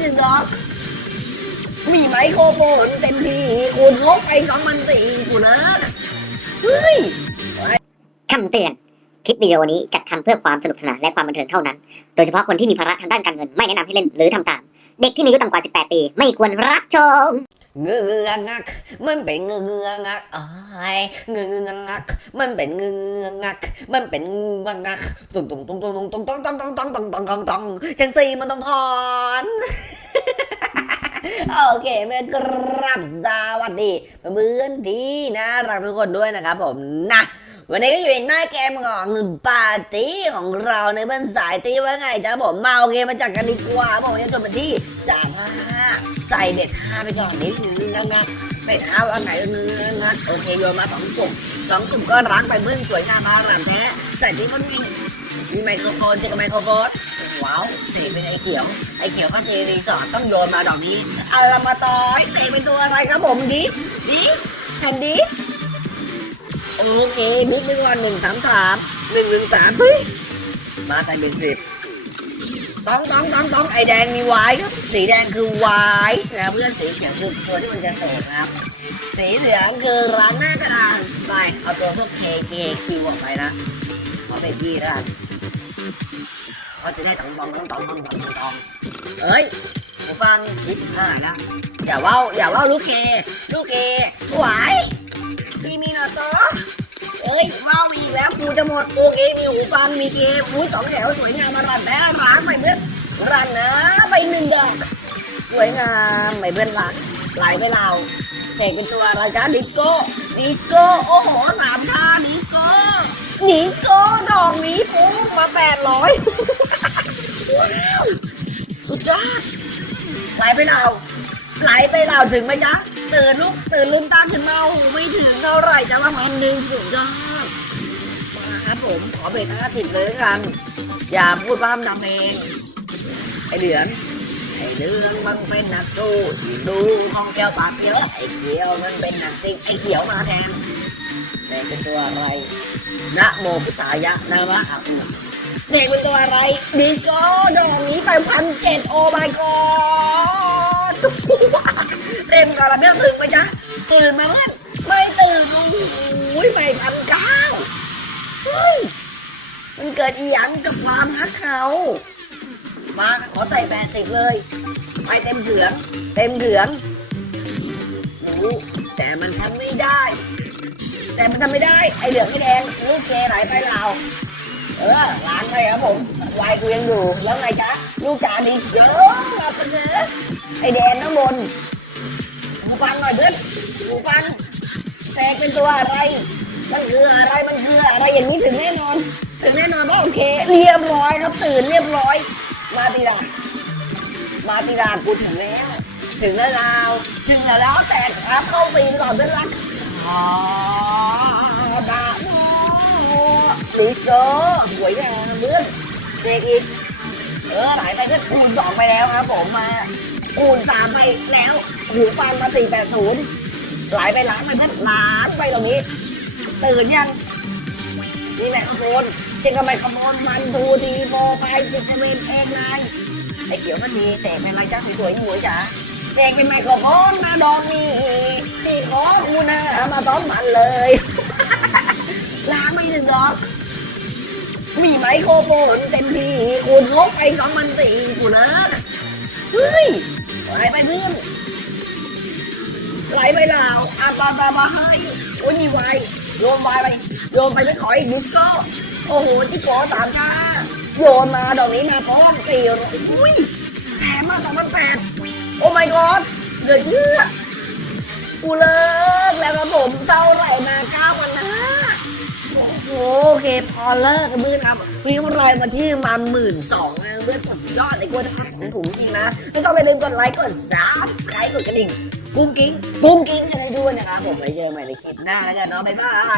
หนึ่งดอก มีไมโครโฟนเต็มที่คุณงบไปสองพันสี่คุณนะเฮ้ยคำเตือน คลิปวิดีโอนี้จัดทำเพื่อความสนุกสนานและความบันเทิงเท่านั้น โดยเฉพาะคนที่มีภาระทางด้านการเงินไม่แนะนำให้เล่นหรือทำตาม เด็กที่มีอายุต่ำกว่า 18 ปี ไม่ควรรับชม เงืองัก มันเป็นเงืองักอ้ายเงืองัก มันเป็นเงืองัก มันเป็นงูงักตุ้งตุ้งตุ้งตุ้งตุ้งตุ้งตุ้งตุ้งตุ้งตุ้งตุ้งตุ้งตุ้งตุ้งจังสีมันต้องถอนโอเคเมื่อกรับสวัสดีเพื่อนที่น่ารักทุกคนด้วยนะครับผมนะ วันนี้ก็อยู่ในหน้าเกมของปาร์ตี้ของเราในเพื่อนสายตีว่าไงจ๊ะผมเมาเคมมาจัดกันดีกว่าผมจะจบเป็นที่สามห้าใส่เบ็ดห้าไปก่อนนิดนึงนะนะเบ็ดห้าอันไหนเนื้องัดโอเคโยนมาสองกลุ่มสองกลุ่มก็รักไปเบื้องสวยงามมาหลามแท้ใส่ที่มันมีมีไมโครโฟนเจอกับไมโครโฟนว้าวเตะเป็นไอเขียวไอเขียวก็เทรีสอร์ทต้องโยนมาดอกนี้อาละมาตอยเตะเป็นตัวอะไรครับผมดิสดิสแอนดิส โอเคนึกไม่ว่าหนึ่งสามสามหนึ่งหนึ่งสามเฮ้ยมาใส่เป็นสิบต้องต้องต้องต้องไอแดงมีไว้ครับ สีแดงคือไวท์นะเพื่อนสีเขียวคือตัวที่มันจะโตนะครับ สีเหลืองคือร้านหน้ากระดานไปเอาตัวพวกเคเคคิวออกไปนะขอเป็นพี่ละเขาจะได้ตองตองตองตองตองตองตองเฮ้ยหูฟังคิดห้านะอย่าว่าอย่าว่าลูกเค ลูกเคไหว อ้ยว้าวอีกแล้วกูจะหมดโอเคมีหูฟังมีเกมอุ้ยสองแถวสวยงามมารันแล้วร้านใหม่เพื่อนรันนะไปหนึ่งดอกสวยงามใหม่เพื่อนรันไหลไปเราเสกเป็นตัวอะไรจ้าดิสโก้ดิสโก้โอ้โหสามท่าดิสโก้ดิสโก้ดอกนี้ปุ๊บมาแปดร้อยว้าวสุดยอดไหลไปเราไหลไปเราถึงไหมจ๊ะตื่นลูกตื่นลืมตาขึ้นมาโอ้ไม่ถึงเท่าไหร่จะละพันหนึ่งสุดยอดมาับผมขอเบรกห้าสิบเลยกัน อย่าพูดว่าทำเอง ไอเดือนไอเดือนมันเป็นนักสู้ที่ดูห้องแก้วปากเยอะไอเขียวมันเป็นนักซิงไอเขียวมาแทนแต่เป็นตัวอะไรนะโมพุทธายะนามะอะอุเด็กเป็นตัวอะไรดิโก้ดอกนี้ไปพันเจ็ดโอ้ my god เต็มกระเบื้องถึงไหมจ๊ะตื่นมาเพื่อไม่ตื่นโอ้ยไปพันเก้า มันเกิดอีหยังกับความฮักเขา มาขอใส่แปดสิบเลย ไปเต็มเถือง เต็มเถืองรู้แต่มันทำไม่ได้ แต่มันทำไม่ได้ ไอเหลืองไอแดงลูกเกไหลไปเราเออล้างไปครับผมวายกูยังอยู่แล้วไงจ๊ะลูกจ๋าดีเยอะมาเป็นเนื้อไอแดงน้ำบนหูฟังหน่อยเพื่อนหูฟังแตกเป็นตัวอะไร มันคืออะไรมันคืออะไรอย่างนี้ถึงแน่นอน ถึงแน่นอนว่าโอเค เรียบร้อยครับตื่นเรียบร้อย มาตีดามาตีดากูถึงแล้ว ถึงแล้วถึงแล้วแต่ครับเข้าปีก่อนเพื่อนรักอ๋อดาโอ้ดิโก้สวยงามเพื่อนเด็กอีกเออไหลไปก็คูณสองไปแล้วครับผมมาคูณสามไปแล้วหูฟังมาสี่แปดศูนย์ไหลไปล้างไปเพื่อนล้างไปตรงนี้ ตื่นยังนี่ไมโครโฟนเจ๊งกับไมโครโฟนมันดูดีโมไปเจ๊งกับเวนเองไงไอ้เขียวมันดีแต่เป็นไรจ้าสวยๆหมวยจ๋าเด็กเป็นไมโครโฟนมาดองนี่ที่ขอกูนะมาต้อมมันเลยล้างไม่หนึ่งดอกมีไมโครโฟนเต็มที่คุณงบไปสองพันสี่กูนะเฮ้ยไหลไปเพื่อนไหลไปลาวอาปาตาบาให้โอ้ยมีไว โยนไวไปโยนไปไม่ขออีกดิสโก้โอ้โหจิโก้สามชาโยนมาดอกนี้มาพร้อมสี่ร้อยอุ้ยแถมมาสองพันแปดโอ้ my god เหลือเชื่อกูเลิกแล้วครับผมเท่าไหร่มาเก้าพันห้าโอเคพอเลิกกันมือครับวันนี้มันลอยมาที่มาหมื่นสองเพื่อนสุดยอดเลยกลัวจะขาสองถุงจริงนะถ้าชอบอย่าลืมกดไลค์กดซับสไครต์กดกระดิ่ง กุ้งกิ้งกุ้งกิ้งกันให้ด้วยนะครับผมไว้เจอใหม่ในคลิปหน้าแล้วกันเนาะบ๊ายบาย